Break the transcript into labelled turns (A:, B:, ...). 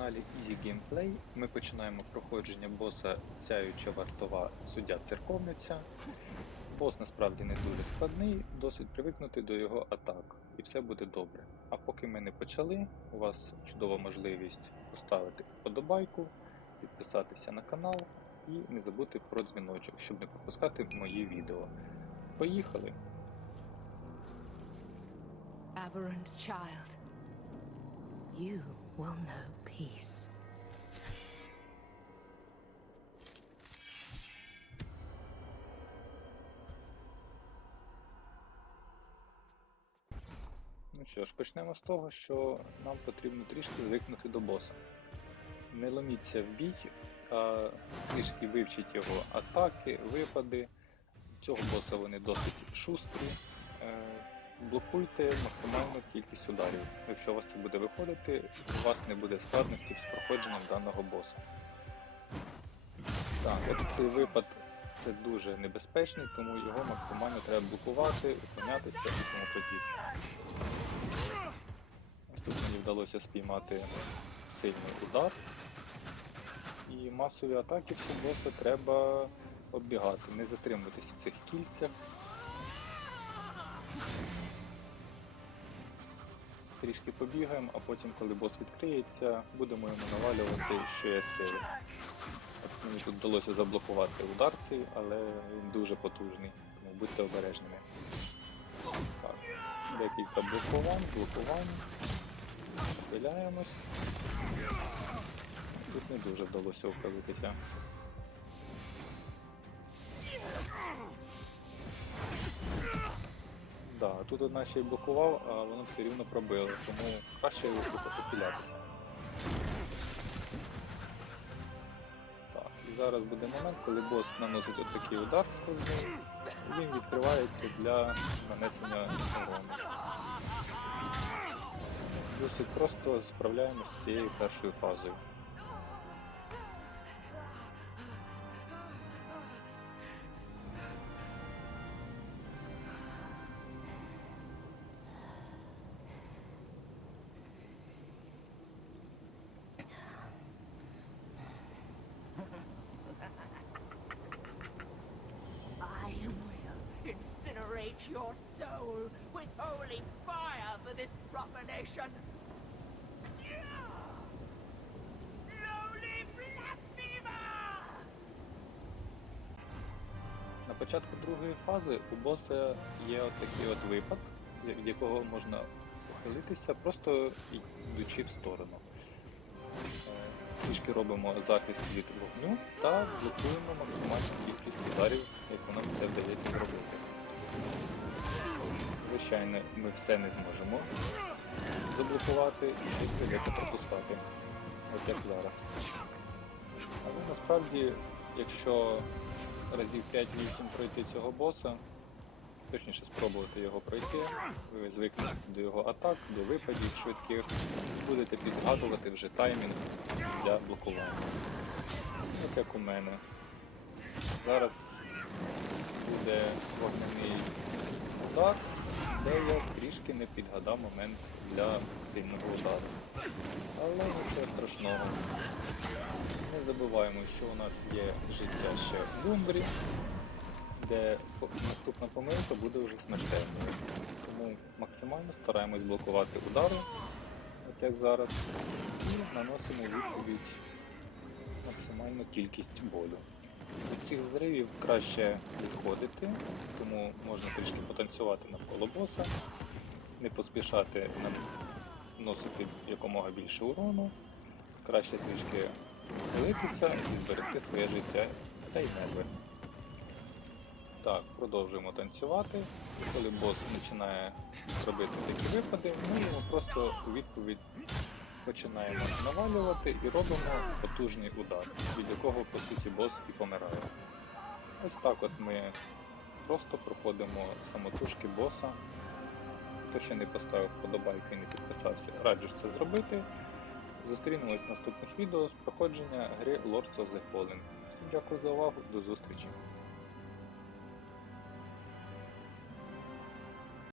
A: каналі Easy Gameplay. Ми починаємо проходження боса Сяюча вартова суддя церковниця. Бос насправді не дуже складний, досить привикнути до його атак, і все буде добре. А поки ми не почали, у вас чудова можливість поставити вподобайку, підписатися на канал і не забути про дзвіночок, щоб не пропускати мої відео. Поїхали!
B: Aberrant child, you will know peace.
A: Ну що ж, почнемо з того, що нам потрібно трішки звикнути до боса. Не ломіться в бій, а трішки вивчіть його атаки, випади. Цього боса вони досить шустрі. Блокуйте максимальну кількість ударів. Якщо у вас це буде виходити, у вас не буде складності з проходженням даного боса. Так, от цей випад це дуже небезпечний, тому його максимально треба блокувати, уклонятися і тому подібне. Ось тут мені вдалося спіймати сильний удар. І масові атаки в боса треба оббігати, не затримуватись в цих кільцях. Трішки побігаємо, а потім, коли бос відкриється, будемо йому навалювати, що є сили. Мені тут вдалося заблокувати удар цей, але він дуже потужний, тому будьте обережними. Так, декілька блокувань, блокувань. Пиляємось. Тут не дуже вдалося ухилитися. Да, тут одна ще й блокував, а воно все рівно пробило, тому краще його попілятися. Так, і зараз буде момент, коли бос наносить отакий удар складний, і він відкривається для нанесення урону. Досить просто справляємося з цією першою фазою.
C: Incinerate your soul with holy fire for this profanation.
A: На початку другої фази у боса є от от випад, від якого можна ухилитися, просто йдучи в сторону. Трішки робимо захист від вогню та блокуємо максимальну кількість ударів, яку нам це вдається зробити. Звичайно, ми все не зможемо заблокувати і прийдеться пропускати, от як зараз. Але насправді, якщо разів 5-8 пройти цього боса, точніше спробувати його пройти, ви звикнете до його атак, до випадів швидких, будете підгадувати вже таймінг для блокування. Ось як у мене. Зараз буде вогняний удар, де я трішки не підгадав момент для сильного удару. Але нічого страшного. Не забуваємо, що у нас є життя ще в Бумбрі, де наступна помилка буде вже смертельною. Тому максимально стараємось блокувати удари, от як зараз, і наносимо відповідь максимальну кількість болю. Від цих зривів краще відходити, тому можна трішки потанцювати навколо боса, не поспішати наносити якомога більше урону, краще трішки Хилитися і зберегти своє життя та й нерви. Так, продовжуємо танцювати. Коли бос починає робити такі випади, ми йому просто у відповідь починаємо навалювати і робимо потужний удар, від якого по суті бос і помирає. Ось так от ми просто проходимо самотужки боса. Хто ще не поставив вподобайки і не підписався, раджу це зробити. Зустрінемось в наступних відео з проходження гри Lords of the Fallen. Всім дякую за увагу, до зустрічі!